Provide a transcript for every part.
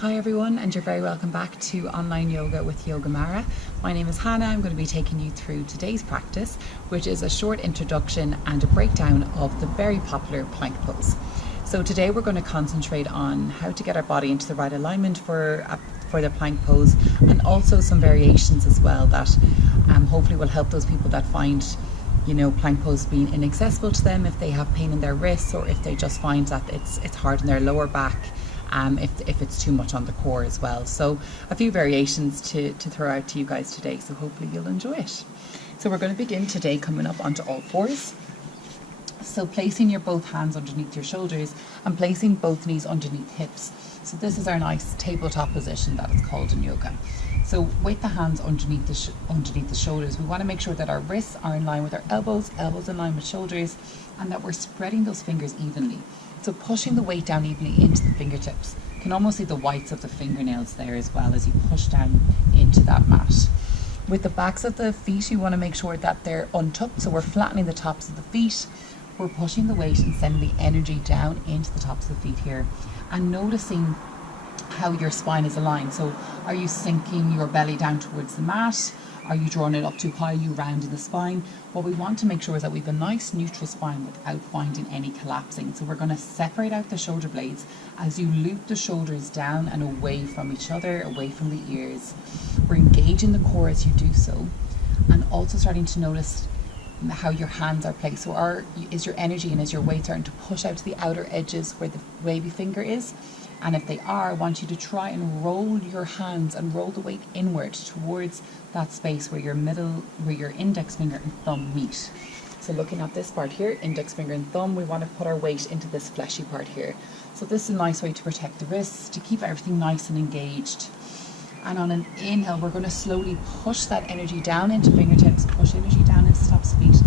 Hi everyone, and you're very welcome back to Online Yoga with Yoga Mara. My name is Hannah. I'm going to be taking you through today's practice, which is a short introduction and a breakdown of the very popular plank pose. So today we're going to concentrate on how to get our body into the right alignment for the plank pose, and also some variations as well that hopefully will help those people that find plank pose being inaccessible to them, if they have pain in their wrists or if they just find that it's hard in their lower back. If it's too much on the core as well. So a few variations to throw out to you guys today, so hopefully you'll enjoy it. So we're going to begin today coming up onto all fours. So placing your both hands underneath your shoulders and placing both knees underneath hips. So this is our nice tabletop position that it's called in yoga. So with the hands underneath the shoulders, we want to make sure that our wrists are in line with our elbows in line with shoulders, and that we're spreading those fingers evenly. So pushing the weight down evenly into the fingertips. You can almost see the whites of the fingernails there as well as you push down into that mat. With the backs of the feet, you want to make sure that they're untucked, so we're flattening the tops of the feet. We're pushing the weight and sending the energy down into the tops of the feet here, and noticing how your spine is aligned. So are you sinking your belly down towards the mat? Are you drawing it up too high? Are you rounding the spine? What we want to make sure is that we have a nice neutral spine without finding any collapsing. So we're going to separate out the shoulder blades as you loop the shoulders down and away from each other, away from the ears. We're engaging the core as you do so, and also starting to notice how your hands are placed. So is your energy and is your weight starting to push out to the outer edges where the wavy finger is? And if they are, I want you to try and roll your hands and roll the weight inward towards that space where your index finger and thumb meet. So looking at this part here, index finger and thumb, we want to put our weight into this fleshy part here. So this is a nice way to protect the wrists, to keep everything nice and engaged. And on an inhale, we're going to slowly push that energy down into fingertips, push energy down into the tops of feet,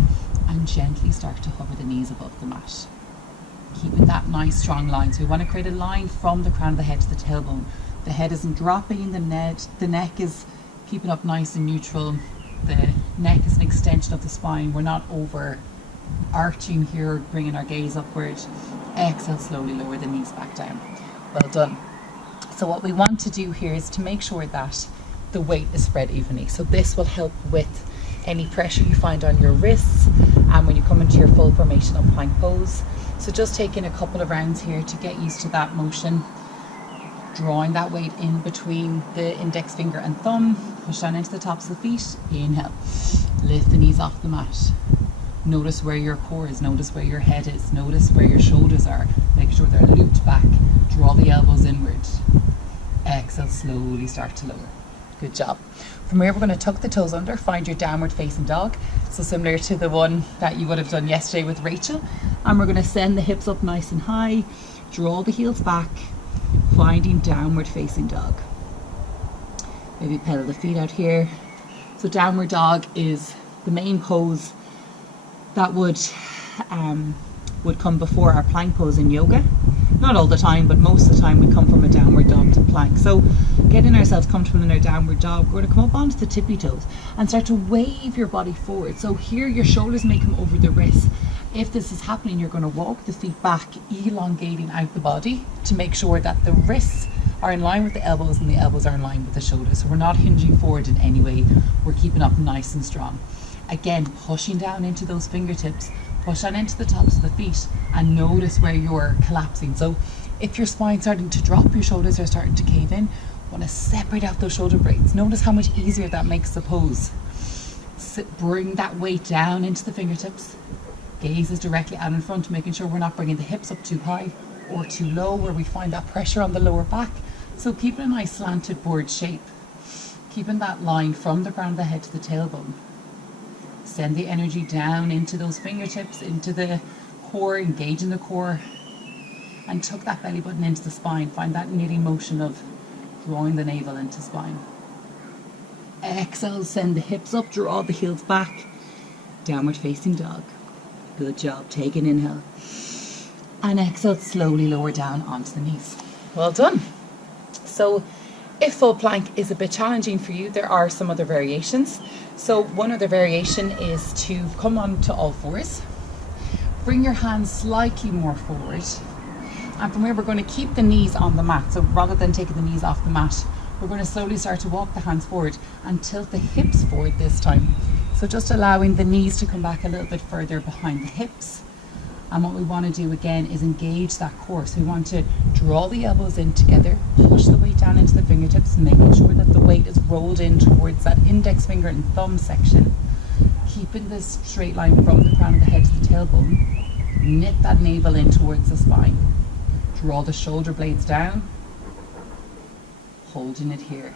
and gently start to hover the knees above the mat. Keeping that nice strong line. So we want to create a line from the crown of the head to the tailbone. The head isn't dropping, the neck is keeping up nice and neutral. The neck is an extension of the spine. We're not over arching here, bringing our gaze upward. Exhale, slowly lower the knees back down. Well done. So what we want to do here is to make sure that the weight is spread evenly. So this will help with any pressure you find on your wrists and when you come into your full formation of plank pose. So just taking a couple of rounds here to get used to that motion, drawing that weight in between the index finger and thumb, push down into the tops of the feet, inhale, lift the knees off the mat. Notice where your core is, notice where your head is, notice where your shoulders are, make sure they're looped back, draw the elbows inward. Exhale, slowly start to lower. Good job. From here we're going to tuck the toes under, find your downward facing dog. So similar to the one that you would have done yesterday with Rachel. And we're going to send the hips up nice and high, draw the heels back, finding downward facing dog. Maybe pedal the feet out here. So downward dog is the main pose that would come before our plank pose in yoga. Not all the time, but most of the time we come from a downward dog to plank. So getting ourselves comfortable in our downward dog, we're going to come up onto the tippy toes and start to wave your body forward. So here your shoulders may come over the wrists. If this is happening, you're going to walk the feet back, elongating out the body to make sure that the wrists are in line with the elbows and the elbows are in line with the shoulders. So we're not hinging forward in any way. We're keeping up nice and strong. Again, pushing down into those fingertips, push down into the tops of the feet, and notice where you're collapsing. So if your spine's starting to drop, your shoulders are starting to cave in, want to separate out those shoulder blades. Notice how much easier that makes the pose. Bring that weight down into the fingertips. Gaze is directly out in front, making sure we're not bringing the hips up too high or too low where we find that pressure on the lower back. So keeping a nice slanted board shape. Keeping that line from the crown of the head to the tailbone. Send the energy down into those fingertips, into the core, engaging the core, and tuck that belly button into the spine. Find that knitting motion of drawing the navel into spine. Exhale, send the hips up, draw the heels back, downward facing dog. Good job. Take an inhale. And exhale, slowly lower down onto the knees. Well done. So if full plank is a bit challenging for you, there are some other variations. So one other variation is to come on to all fours. Bring your hands slightly more forward And from here, we're going to keep the knees on the mat. So rather than taking the knees off the mat, we're going to slowly start to walk the hands forward and tilt the hips forward this time. So just allowing the knees to come back a little bit further behind the hips. And what we want to do again is engage that core. So we want to draw the elbows in together, push the weight down into the fingertips, making sure that the weight is rolled in towards that index finger and thumb section. Keeping this straight line from the crown of the head to the tailbone. Knit that navel in towards the spine. Draw the shoulder blades down, holding it here.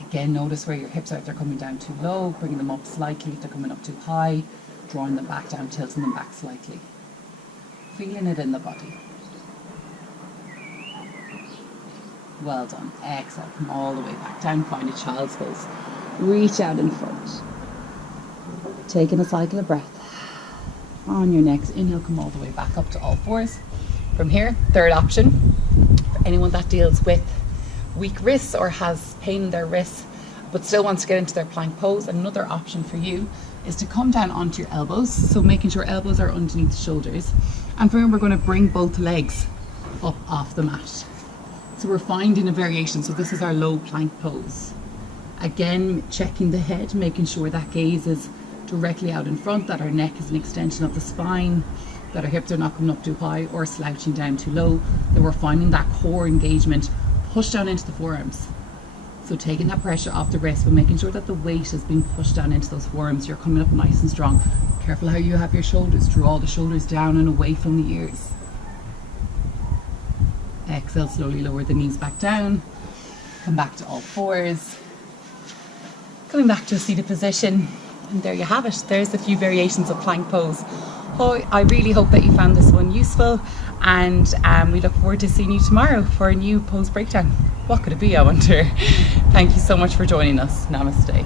Again, notice where your hips are. If they're coming down too low, bringing them up slightly. If they're coming up too high, drawing them back down, tilting them back slightly. Feeling it in the body. Well done. Exhale, come all the way back down, find a child's pose. Reach out in front. Taking a cycle of breath. On your next inhale, come all the way back up to all fours. From here, third option, for anyone that deals with weak wrists or has pain in their wrists but still wants to get into their plank pose, another option for you is to come down onto your elbows, so making sure elbows are underneath the shoulders. And from here, we're going to bring both legs up off the mat. So we're finding a variation. So this is our low plank pose. Again, checking the head, making sure that gaze is directly out in front, that our neck is an extension of the spine, that our hips are not coming up too high or slouching down too low, that we're finding that core engagement, push down into the forearms. So taking that pressure off the wrist, but making sure that the weight is being pushed down into those forearms. You're coming up nice and strong. Careful how you have your shoulders. Draw the shoulders down and away from the ears. Exhale, slowly lower the knees back down. Come back to all fours. Coming back to a seated position. And there you have it. There's a few variations of plank pose. Oh, I really hope that you found this one useful, and we look forward to seeing you tomorrow for a new pose breakdown. What could it be, I wonder? Thank you so much for joining us. Namaste.